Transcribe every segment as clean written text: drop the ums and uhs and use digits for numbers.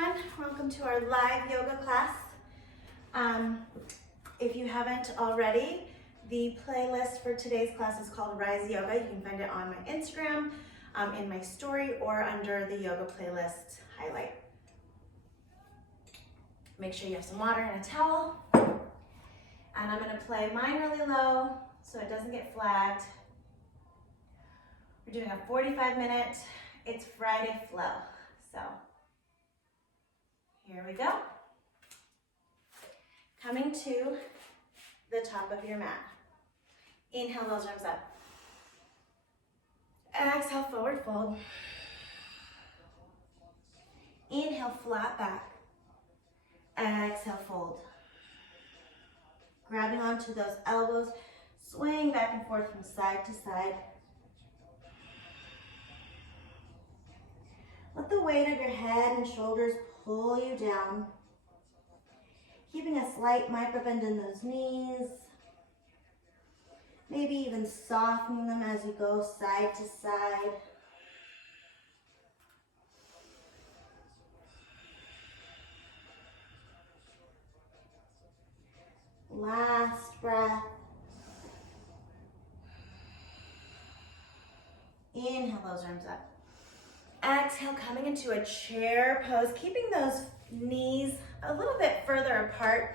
everyone. Welcome to our live yoga class. If you haven't already, the playlist for today's class is called Rise Yoga. You can find it on my Instagram, in my story, or under the yoga playlist highlight. Make sure you have some water and a towel. And I'm going to play mine really low so it doesn't get flagged. We're doing a 45-minute, it's Friday flow. So here we go. Coming to the top of your mat. Inhale those arms up. Exhale, forward fold. Inhale, flat back. Exhale, fold. Grabbing onto those elbows, swaying back and forth from side to side. Let the weight of your head and shoulders pull you down. Keeping a slight micro bend in those knees. Maybe even softening them as you go side to side. Last breath. Inhale those arms up. Exhale, coming into a chair pose, keeping those knees a little bit further apart,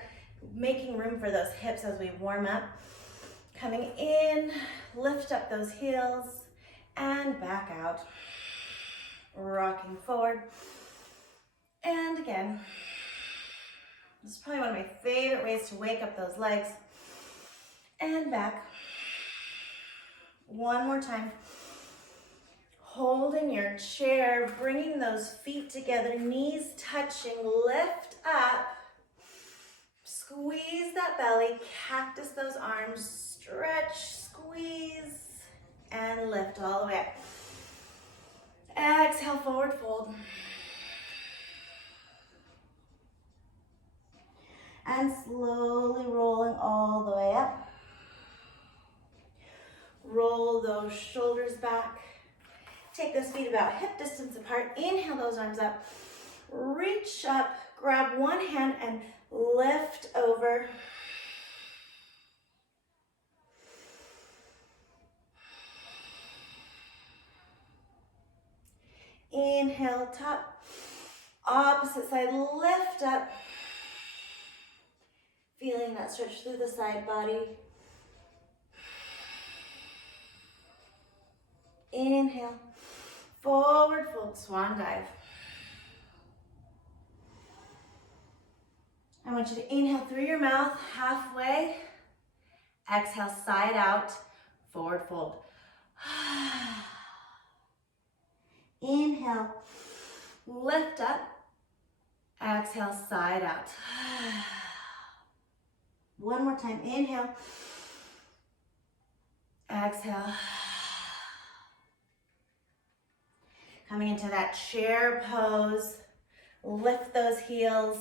making room for those hips as we warm up. Coming in, lift up those heels, and back out. Rocking forward. And again. This is probably one of my favorite ways to wake up those legs. And back. One more time. Holding your chair, bringing those feet together, knees touching, lift up. Squeeze that belly, cactus those arms, stretch, squeeze, and lift all the way up. Exhale, forward fold. And slowly rolling all the way up. Roll those shoulders back. Take those feet about hip distance apart. Inhale those arms up. Reach up, grab one hand and lift over. Inhale, top. Opposite side, lift up. Feeling that stretch through the side body. Inhale. Forward fold, swan dive. I want you to inhale through your mouth, halfway. Exhale, side out, forward fold. Inhale, lift up. Exhale, side out. One more time, inhale. Exhale. Coming into that chair pose, lift those heels,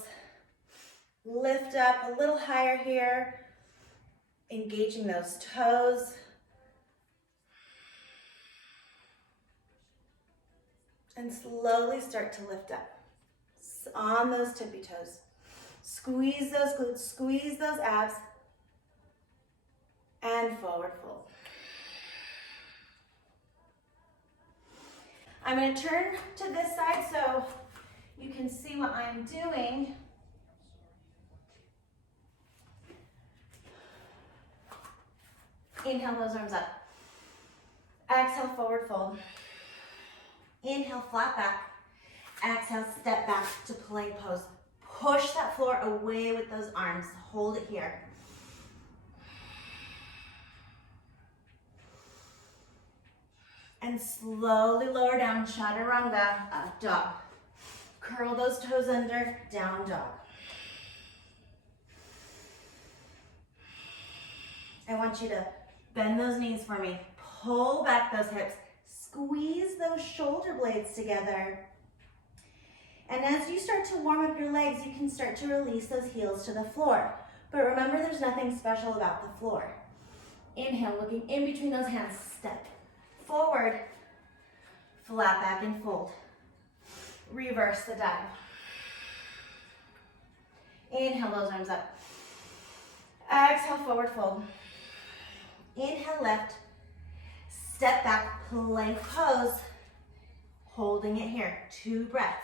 lift up a little higher here, engaging those toes. And slowly start to lift up on those tippy toes. Squeeze those glutes, squeeze those abs, and forward fold. I'm going to turn to this side so you can see what I'm doing. Inhale those arms up. Exhale, forward fold. Inhale, flat back. Exhale, step back to plank pose. Push that floor away with those arms. Hold it here. And slowly lower down, chaturanga, up dog. Curl those toes under, down dog. I want you to bend those knees for me. Pull back those hips. Squeeze those shoulder blades together. And as you start to warm up your legs, you can start to release those heels to the floor. But remember, there's nothing special about the floor. Inhale, looking in between those hands, step forward, flat back and fold. Reverse the dive. Inhale those arms up. Exhale, forward fold. Inhale, lift. Step back, plank pose. Holding it here, 2 breaths.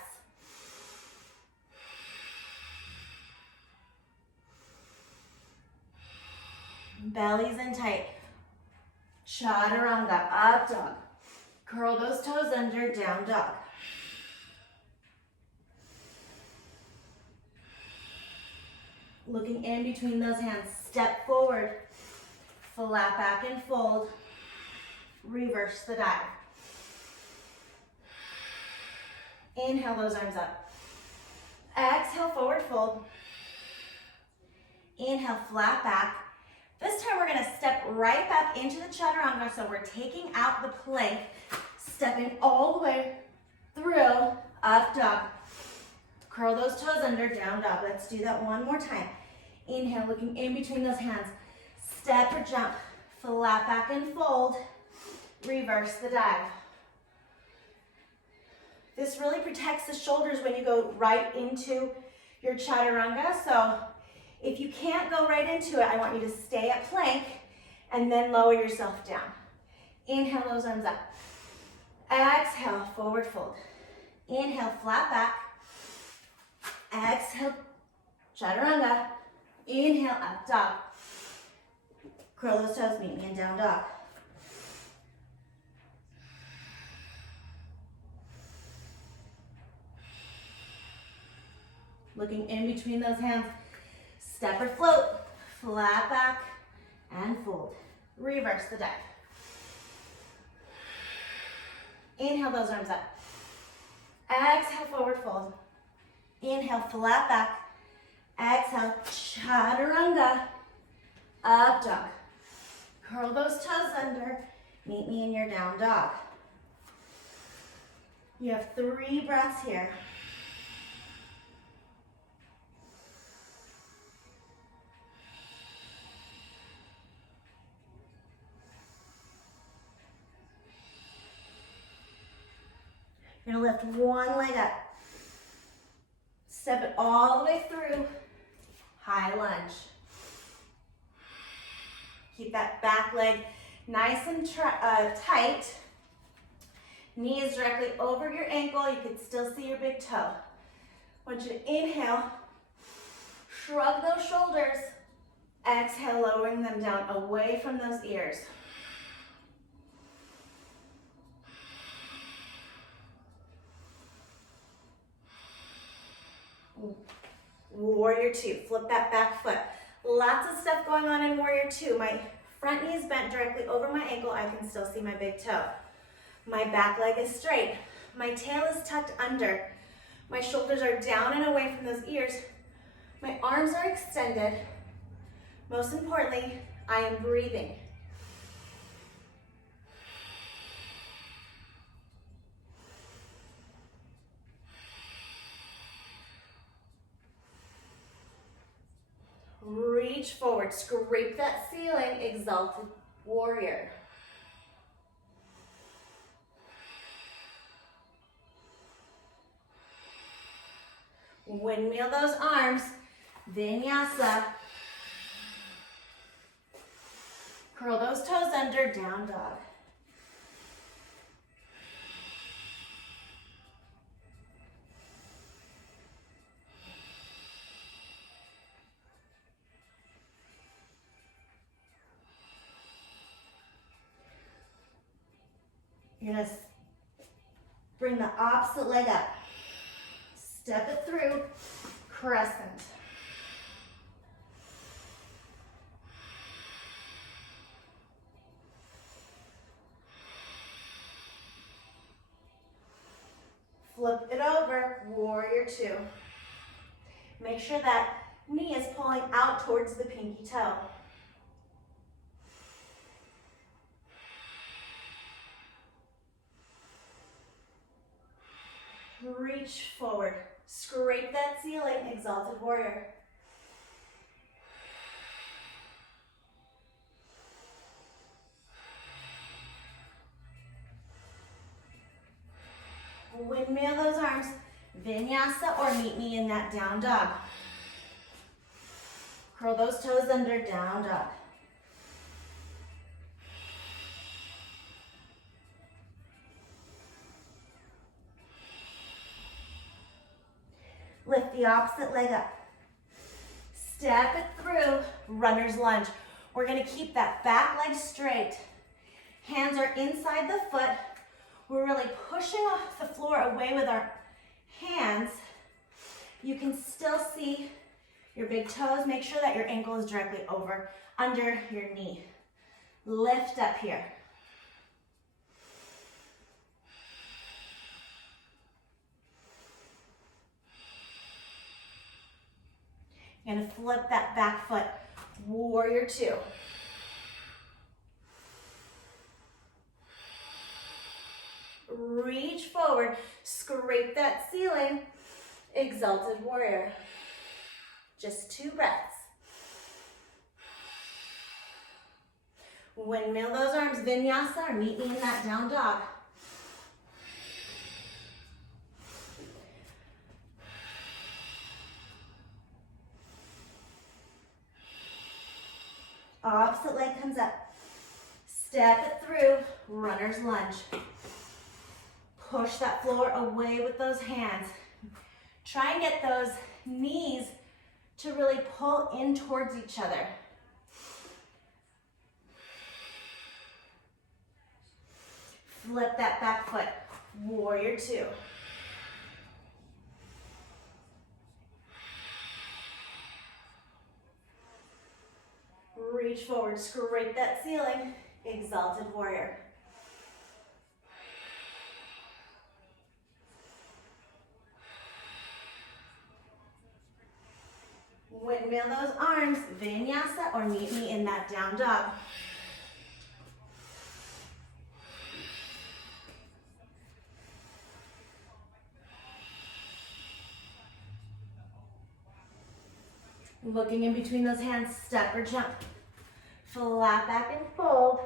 Belly's in tight. Chaturanga, up dog. Curl those toes under, down dog. Looking in between those hands, step forward, flat back and fold, reverse the dive. Inhale those arms up. Exhale, forward fold. Inhale, flat back. This time we're gonna step right back into the chaturanga, so we're taking out the plank, stepping all the way through, up dog. Curl those toes under, down dog. Let's do that one more time. Inhale, looking in between those hands. Step or jump, flat back and fold, reverse the dive. This really protects the shoulders when you go right into your chaturanga. So if you can't go right into it, I want you to stay at plank and then lower yourself down. Inhale those arms up. Exhale, forward fold. Inhale, flat back. Exhale, chaturanga. Inhale, up dog. Curl those toes, meet me in down dog. Looking in between those hands, step or float, flat back and fold. Reverse the dive. Inhale those arms up. Exhale, forward fold. Inhale, flat back. Exhale, chaturanga, up dog. Curl those toes under, meet me in your down dog. You have 3 breaths here. You're gonna lift one leg up. Step it all the way through. High lunge. Keep that back leg nice and tight. Knee is directly over your ankle. You can still see your big toe. I want you to inhale. Shrug those shoulders. Exhale, lowering them down away from those ears. Warrior 2, flip that back foot. Lots of stuff going on in Warrior 2. My front knee is bent directly over my ankle. I can still see my big toe. My back leg is straight. My tail is tucked under. My shoulders are down and away from those ears. My arms are extended. Most importantly, I am breathing. Reach forward, scrape that ceiling, exalted warrior. Windmill those arms, vinyasa. Curl those toes under, down dog. You're gonna bring the opposite leg up. Step it through, crescent. Flip it over, warrior 2. Make sure that knee is pulling out towards the pinky toe. Reach forward, scrape that ceiling, exalted warrior. Windmill those arms, vinyasa, or meet me in that down dog. Curl those toes under, down dog. Lift the opposite leg up. Step it through, runner's lunge. We're gonna keep that back leg straight. Hands are inside the foot. We're really pushing off the floor away with our hands. You can still see your big toes. Make sure that your ankle is directly over, under your knee. Lift up here. You're gonna flip that back foot, warrior two. Reach forward, scrape that ceiling, exalted warrior. Just 2 breaths. Windmill those arms, vinyasa, or meet me in that down dog. Opposite leg comes up. Step it through, runner's lunge. Push that floor away with those hands. Try and get those knees to really pull in towards each other. Flip that back foot, warrior two. Reach forward, scrape that ceiling, exalted warrior. Windmill those arms, vinyasa, or meet me in that down dog. Looking in between those hands, step or jump. Flat back and fold.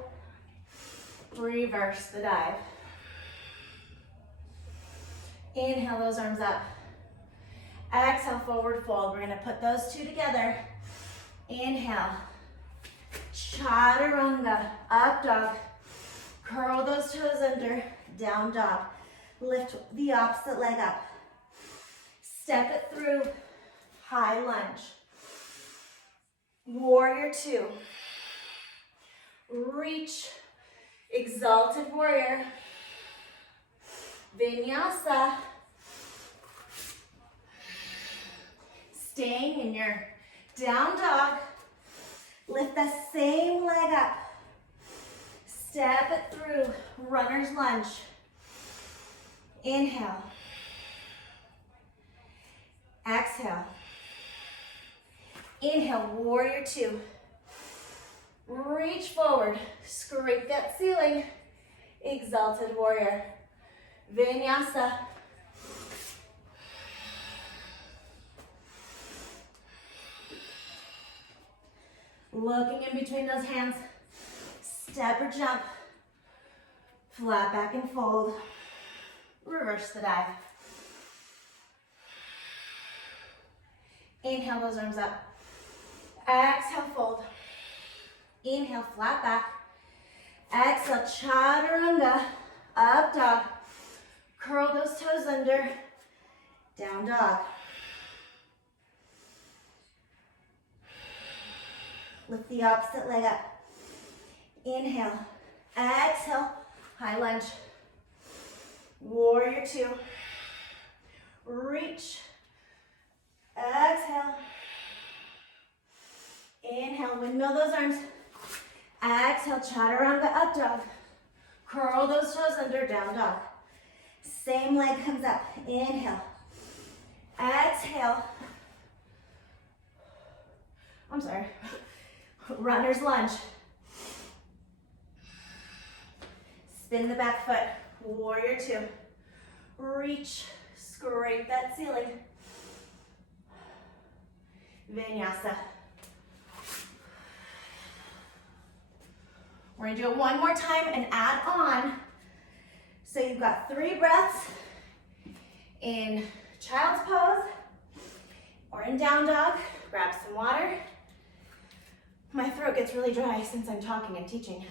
Reverse the dive. Inhale those arms up. Exhale, forward fold. We're gonna put those two together. Inhale. Chaturanga, up dog. Curl those toes under, down dog. Lift the opposite leg up. Step it through, high lunge. Warrior two. Reach, exalted warrior. Vinyasa. Staying in your down dog. Lift the same leg up. Step it through, runner's lunge. Inhale. Exhale. Inhale, warrior two. Reach forward, scrape that ceiling, exalted warrior. Vinyasa. Looking in between those hands, step or jump, flat back and fold, reverse the dive. Inhale those arms up. Exhale, fold. Inhale, flat back. Exhale, chaturanga, up dog. Curl those toes under, down dog. Lift the opposite leg up. Inhale, exhale, high lunge. Warrior two. Reach. Exhale. Inhale, windmill those arms. Exhale, chaturanga, up dog. Curl those toes under, down dog. Same leg comes up. Inhale. Exhale. I'm sorry. Runner's lunge. Spin the back foot. Warrior two. Reach. Scrape that ceiling. Vinyasa. We're gonna do it one more time and add on. So you've got 3 breaths in child's pose or in down dog. Grab some water. My throat gets really dry since I'm talking and teaching.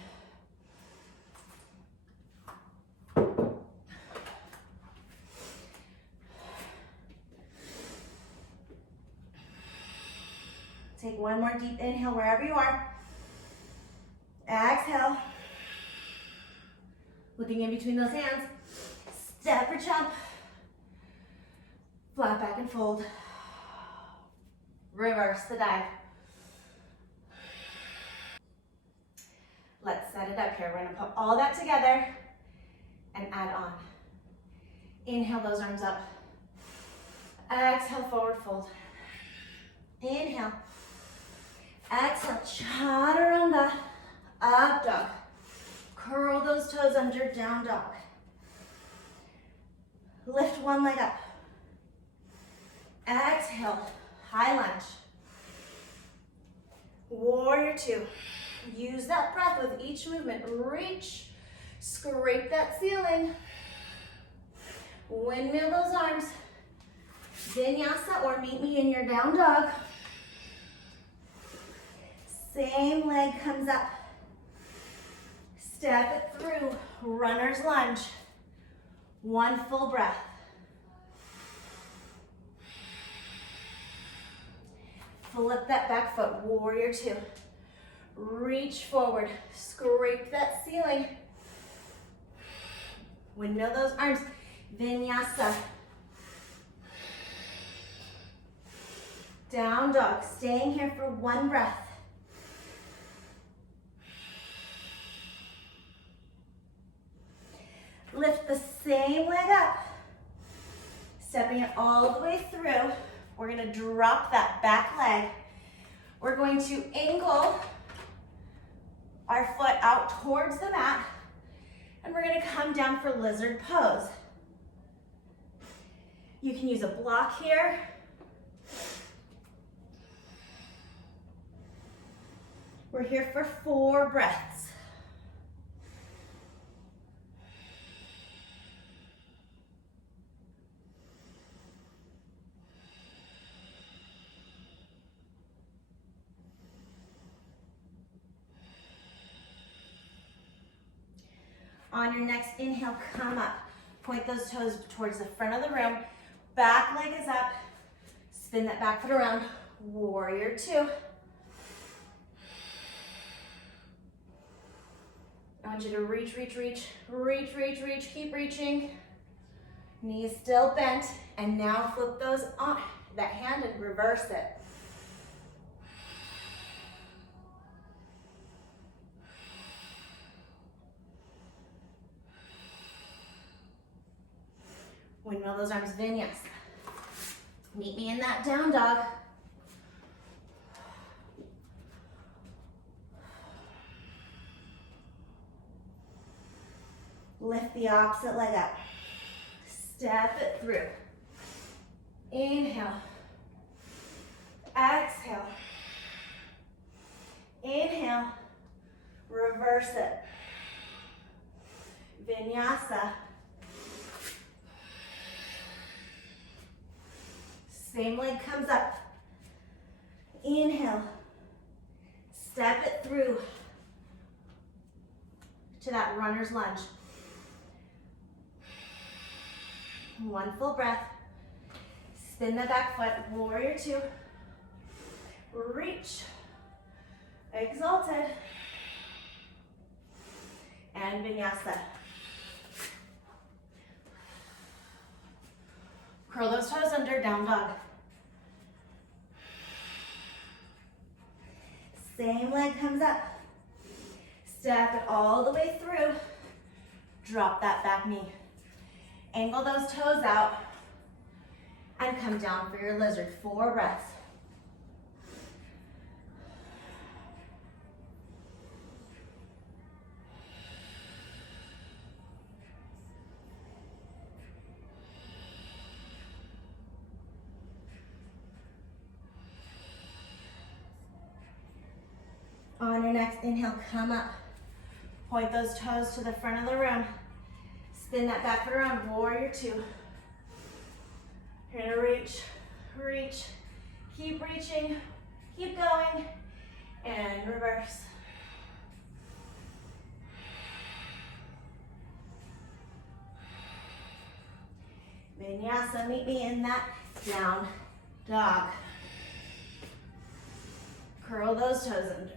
Take one more deep inhale wherever you are. Exhale. Looking in between those hands. Step or jump. Flat back and fold. Reverse the dive. Let's set it up here. We're gonna put all that together and add on. Inhale those arms up. Exhale, forward fold. Inhale. Exhale, chaturanga, up dog. Curl those toes under, down dog. Lift one leg up. Exhale, high lunge. Warrior two. Use that breath with each movement. Reach, scrape that ceiling. Windmill those arms. Vinyasa or meet me in your down dog. Same leg comes up. Step it through, runner's lunge. One full breath. Flip that back foot, warrior two. Reach forward, scrape that ceiling. Windmill those arms, vinyasa. Down dog, staying here for one breath. Lift the same leg up. Stepping it all the way through. We're gonna drop that back leg. We're going to angle our foot out towards the mat, and we're gonna come down for lizard pose. You can use a block here. We're here for 4 breaths. On your next inhale, come up. Point those toes towards the front of the room. Back leg is up. Spin that back foot around. Warrior two. I want you to reach, reach, reach, reach, reach, reach. Keep reaching. Knees still bent. And now flip those on that hand and reverse it. Windmill those arms, vinyasa. Meet me in that down dog. Lift the opposite leg up. Step it through. Inhale. Exhale. Inhale. Reverse it. Vinyasa. Same leg comes up. Inhale. Step it through to that runner's lunge. One full breath. Spin the back foot, warrior two. Reach. Exalted. And vinyasa. Curl those toes under, down dog. Same leg comes up. Step it all the way through. Drop that back knee. Angle those toes out and come down for your lizard. 4 breaths. On your next inhale, come up. Point those toes to the front of the room. Spin that back foot around, warrior two. You're gonna reach, reach, keep reaching, keep going, and reverse. Vinyasa, meet me in that down dog. Curl those toes under.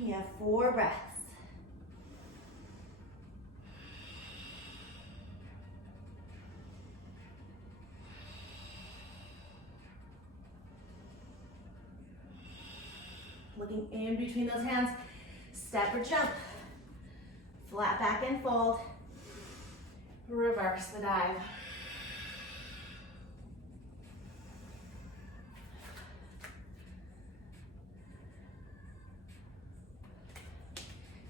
You have 4 breaths. Looking in between those hands, step or jump. Flat back and fold. Reverse the dive.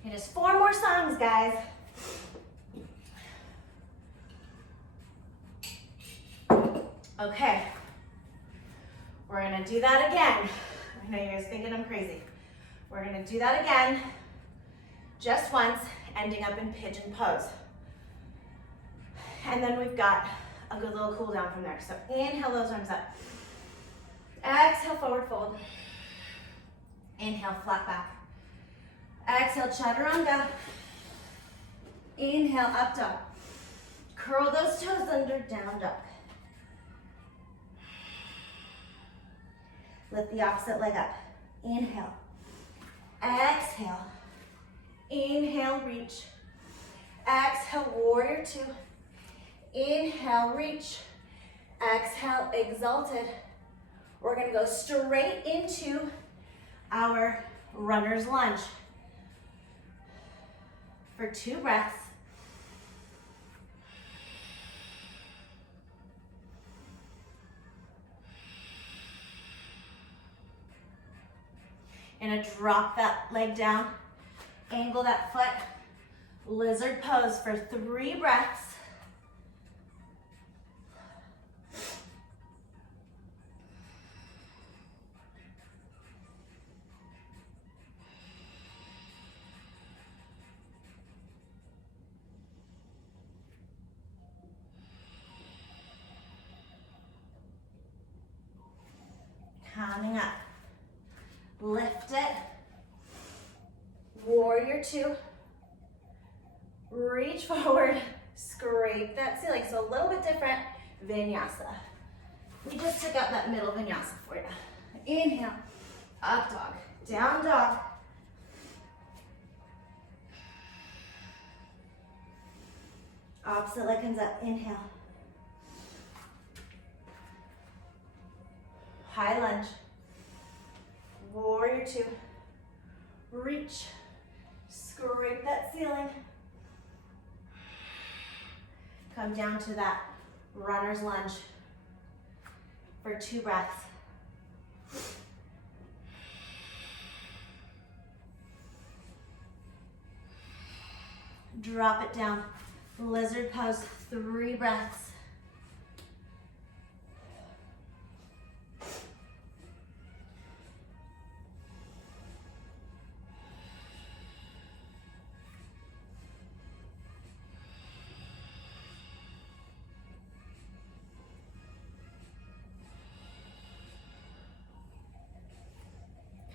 And just 4 more songs, guys. Okay. We're gonna do that again. I know you guys thinking I'm crazy. We're gonna do that again, just once, ending up in Pigeon Pose. And then we've got a good little cool down from there. So inhale those arms up. Exhale, forward fold. Inhale, flat back. Exhale, chaturanga. Inhale, up dog. Curl those toes under, down dog. Lift the opposite leg up. Inhale. Exhale. Inhale, reach. Exhale, warrior 2. Inhale, reach. Exhale, exalted. We're gonna go straight into our runner's lunge for 2 breaths. And drop that leg down, angle that foot, lizard pose for 3 breaths. Coming up. Lift it. Warrior 2. Reach forward. Scrape that ceiling. So a little bit different vinyasa. We just took out that middle vinyasa for you. Inhale. Up dog. Down dog. Opposite leg comes up. Inhale. High lunge. Warrior 2. Reach. Scrape that ceiling. Come down to that runner's lunge for 2 breaths. Drop it down. Lizard pose, 3 breaths.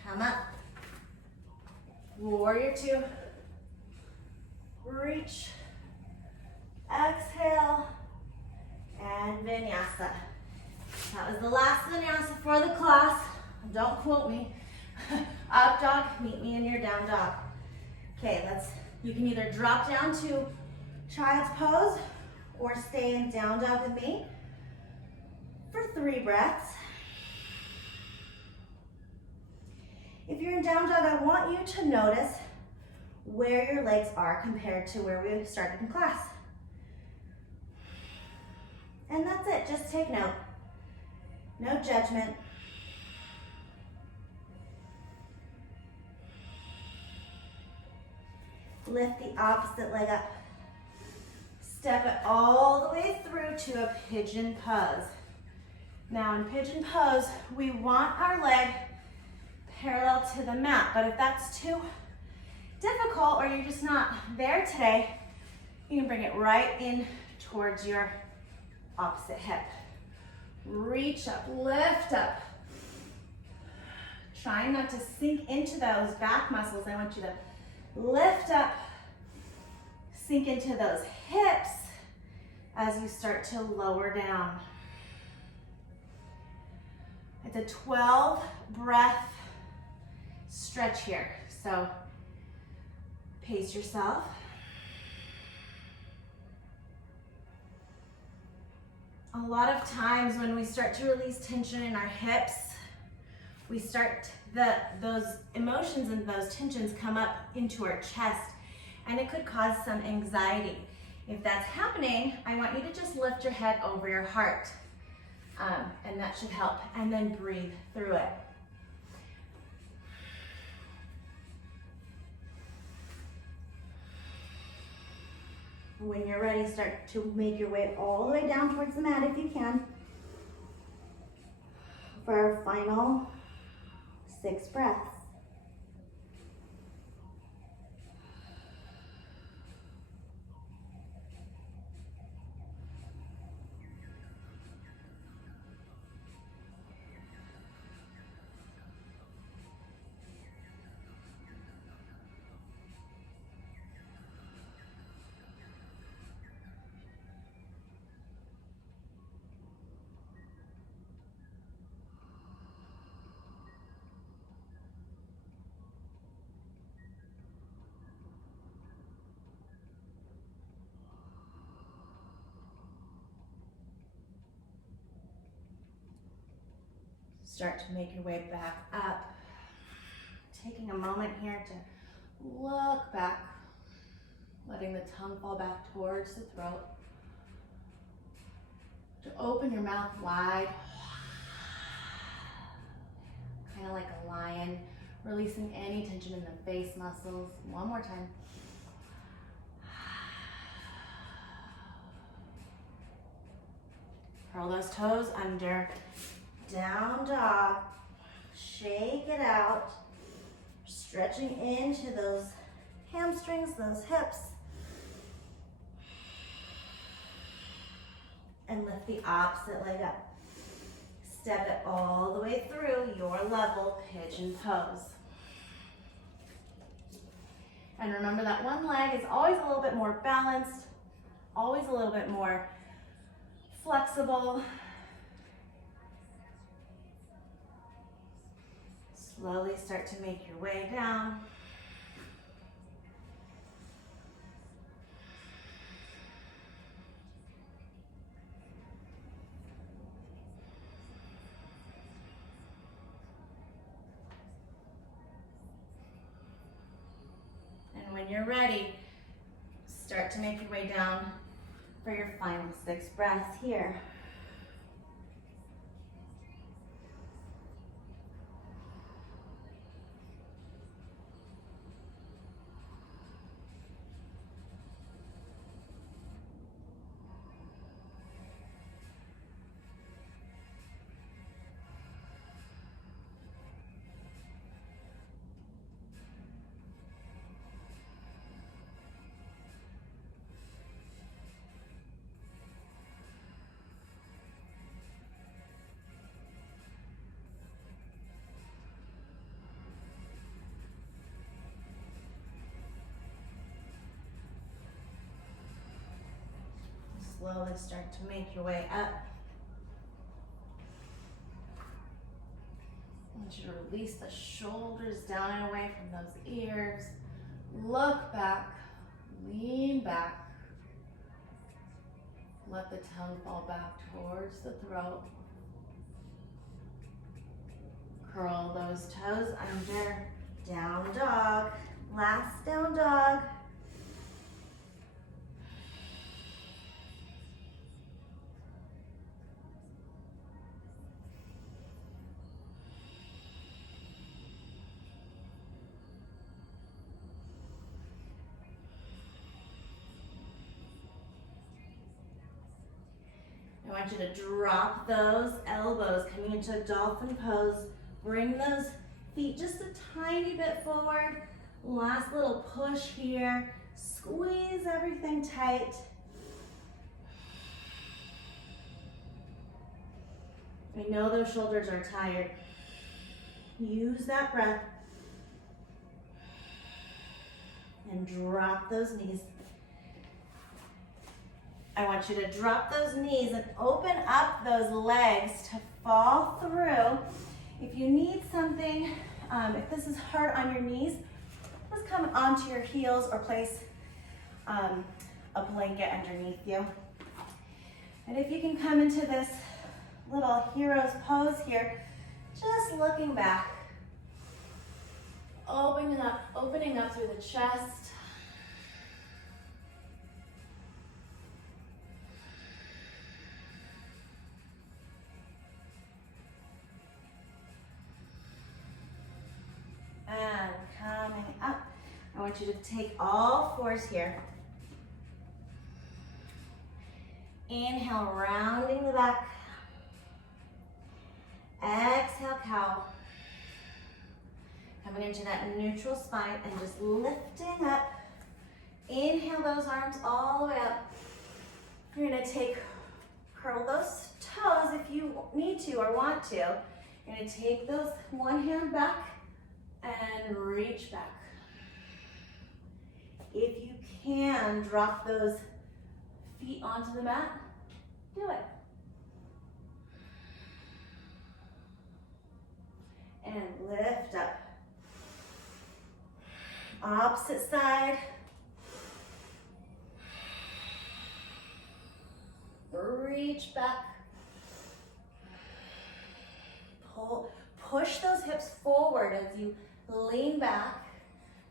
Come up. Warrior 2. Reach. Exhale. And vinyasa. That was the last vinyasa for the class. Don't quote me. Up dog, meet me in your down dog. Okay, you can either drop down to child's pose or stay in down dog with me for 3 breaths. If you're in down dog, I want you to notice where your legs are compared to where we started in class. And that's it, just take note. No judgment. Lift the opposite leg up. Step it all the way through to a pigeon pose. Now in pigeon pose, we want our leg parallel to the mat, but if that's too difficult or you're just not there today, you can bring it right in towards your opposite hip. Reach up, lift up. trying not to sink into those back muscles. I want you to lift up, sink into those hips as you start to lower down. It's a 12 breath stretch here. So pace yourself. A lot of times when we start to release tension in our hips, we start, those emotions and those tensions come up into our chest, and it could cause some anxiety. If that's happening, I want you to just lift your head over your heart, and that should help, and then breathe through it. When you're ready, start to make your way all the way down towards the mat if you can. For our final 6 breaths. Start to make your way back up. Taking a moment here to look back, letting the tongue fall back towards the throat. To open your mouth wide, kind of like a lion, releasing any tension in the face muscles. One more time. Curl those toes under. Down dog, shake it out, stretching into those hamstrings, those hips, and lift the opposite leg up. Step it all the way through your level pigeon pose. And remember that one leg is always a little bit more balanced, always a little bit more flexible. Slowly start to make your way down. And when you're ready, start to make your way down for your final 6 breaths here. Slowly start to make your way up. I want you to release the shoulders down and away from those ears. Look back, lean back. Let the tongue fall back towards the throat. Curl those toes under, down dog, last down dog. I want you to drop those elbows, coming into a dolphin pose. Bring those feet just a tiny bit forward. Last little push here. Squeeze everything tight. I know those shoulders are tired. Use that breath. And drop those knees. I want you to drop those knees and open up those legs to fall through. If you need something, if this is hard on your knees, just come onto your heels or place a blanket underneath you. And if you can come into this little hero's pose here, just looking back. Opening up through the chest. And coming up. I want you to take all fours here. Inhale, rounding the back. Exhale, cow. Coming into that neutral spine and just lifting up. Inhale those arms all the way up. You're gonna curl those toes if you need to or want to. You're gonna take those one hand back and reach back. If you can, drop those feet onto the mat, do it. And lift up. Opposite side. Reach back. Push those hips forward as you lean back.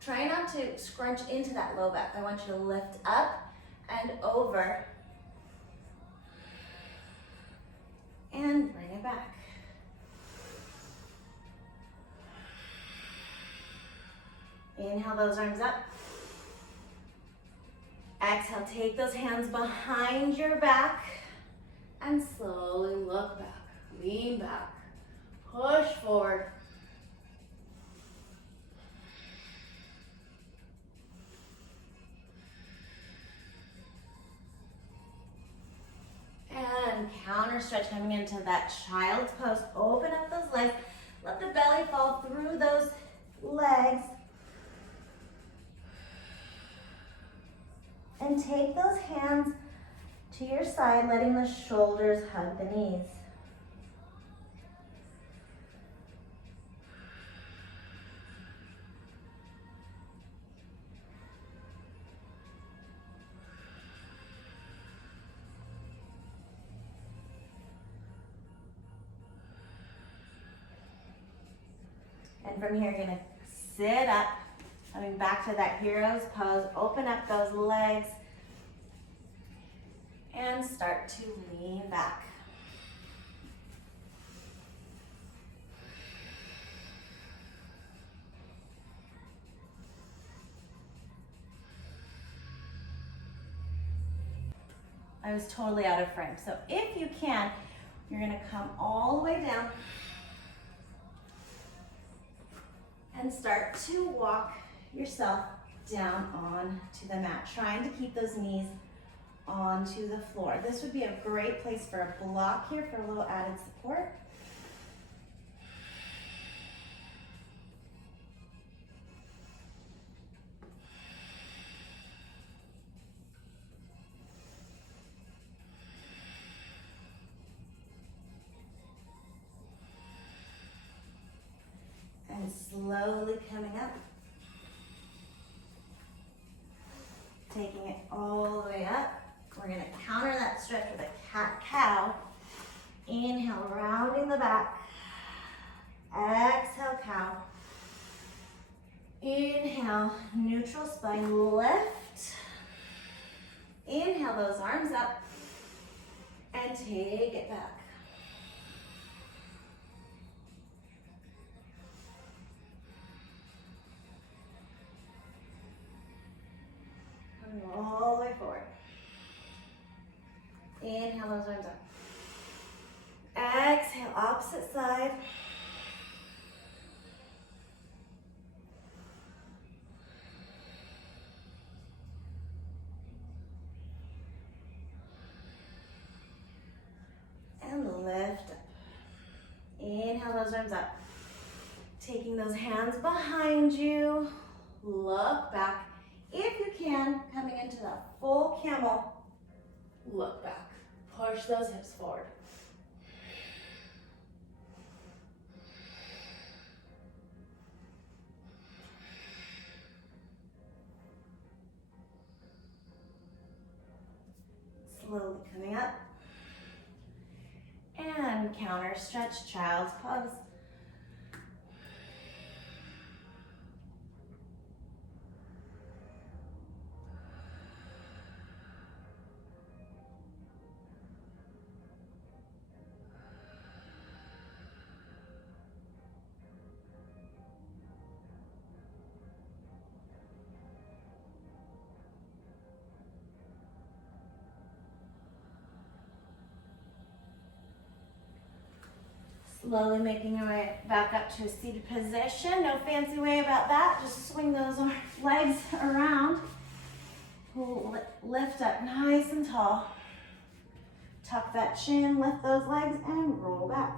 Try not to scrunch into that low back. I want you to lift up and over. And bring it back. Inhale those arms up. Exhale, take those hands behind your back and slowly look back. Lean back. Push forward. And counter stretch coming into that child's pose. Open up those legs. Let the belly fall through those legs. And take those hands to your side, letting the shoulders hug the knees. And from here, you're gonna sit up, coming back to that hero's pose. Open up those legs and start to lean back. I was totally out of frame. So if you can, you're gonna come all the way down and start to walk yourself down onto the mat, trying to keep those knees onto the floor. This would be a great place for a block here for a little added support. And slowly coming up. Taking it all the way up. We're gonna counter that stretch with a cat-cow. Inhale, rounding the back. Exhale, cow. Inhale, neutral spine, lift. Inhale those arms up and take it back. Coming all the way forward. Inhale those arms up. Exhale, opposite side. And lift up. Inhale those arms up. Taking those hands behind you, look back. If you can, coming into that full camel, look back. Push those hips forward. Slowly coming up. And counter stretch, child's pose. Slowly making your way back up to a seated position. No fancy way about that. Just swing those legs around. Lift up nice and tall. Tuck that chin, lift those legs, and roll back.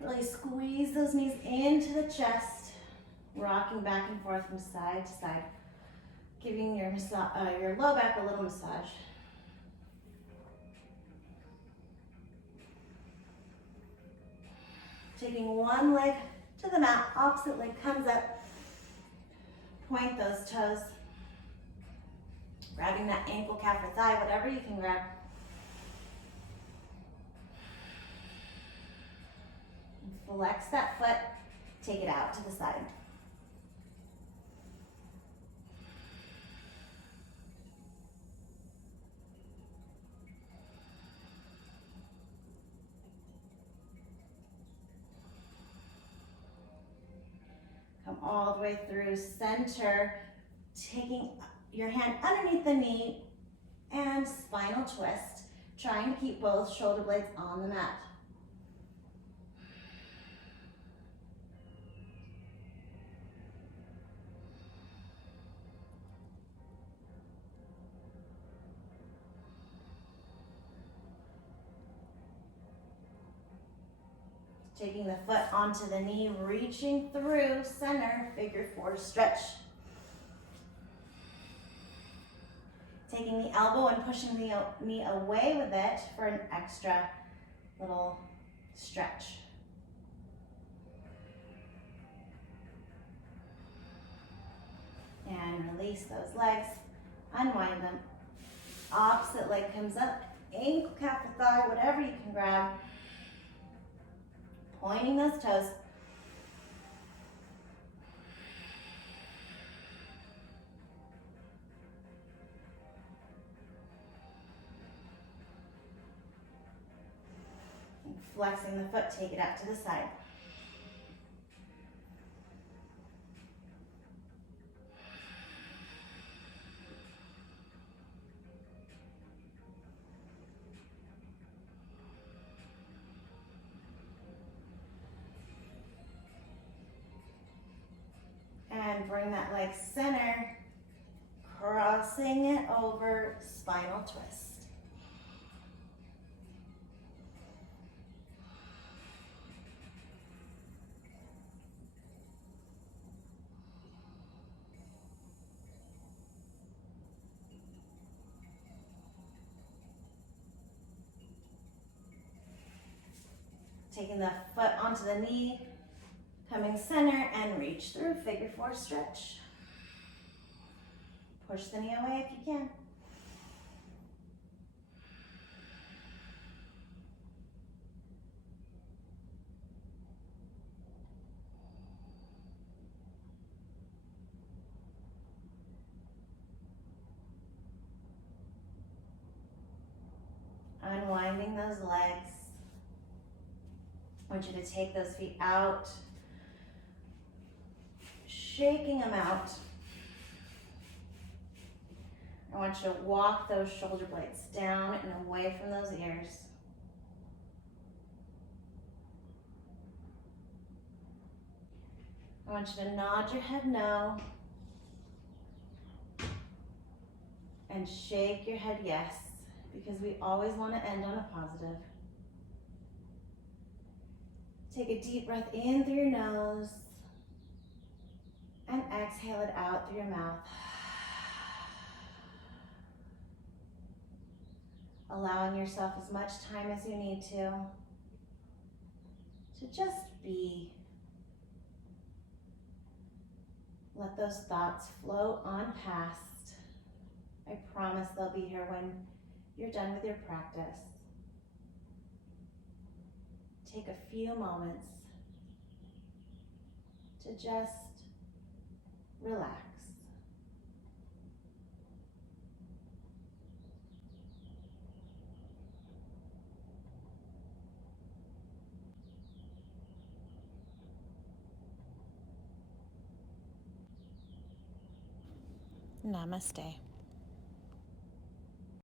Really squeeze those knees into the chest, rocking back and forth from side to side. Giving your low back a little massage. Taking one leg to the mat, opposite leg comes up. Point those toes. Grabbing that ankle, calf, or thigh, whatever you can grab. Flex that foot, take it out to the side. Come all the way through center, taking your hand underneath the knee and spinal twist, trying to keep both shoulder blades on the mat. Taking the foot onto the knee, reaching through center, figure four stretch. Taking the elbow and pushing the knee away with it for an extra little stretch. And release those legs, unwind them. Opposite leg comes up, ankle, calf, or thigh, whatever you can grab. Pointing those toes. And flexing the foot, take it out to the side. And bring that leg center, crossing it over, spinal twist. Taking the foot onto the knee, coming center and reach through, figure four stretch. Push the knee away if you can. Unwinding those legs. I want you to take those feet out, shaking them out. I want you to walk those shoulder blades down and away from those ears. I want you to nod your head no and shake your head yes because we always want to end on a positive. Take a deep breath in through your nose and exhale it out through your mouth. Allowing yourself as much time as you need to just be. Let those thoughts float on past. I promise they'll be here when you're done with your practice. Take a few moments to just relax. Namaste.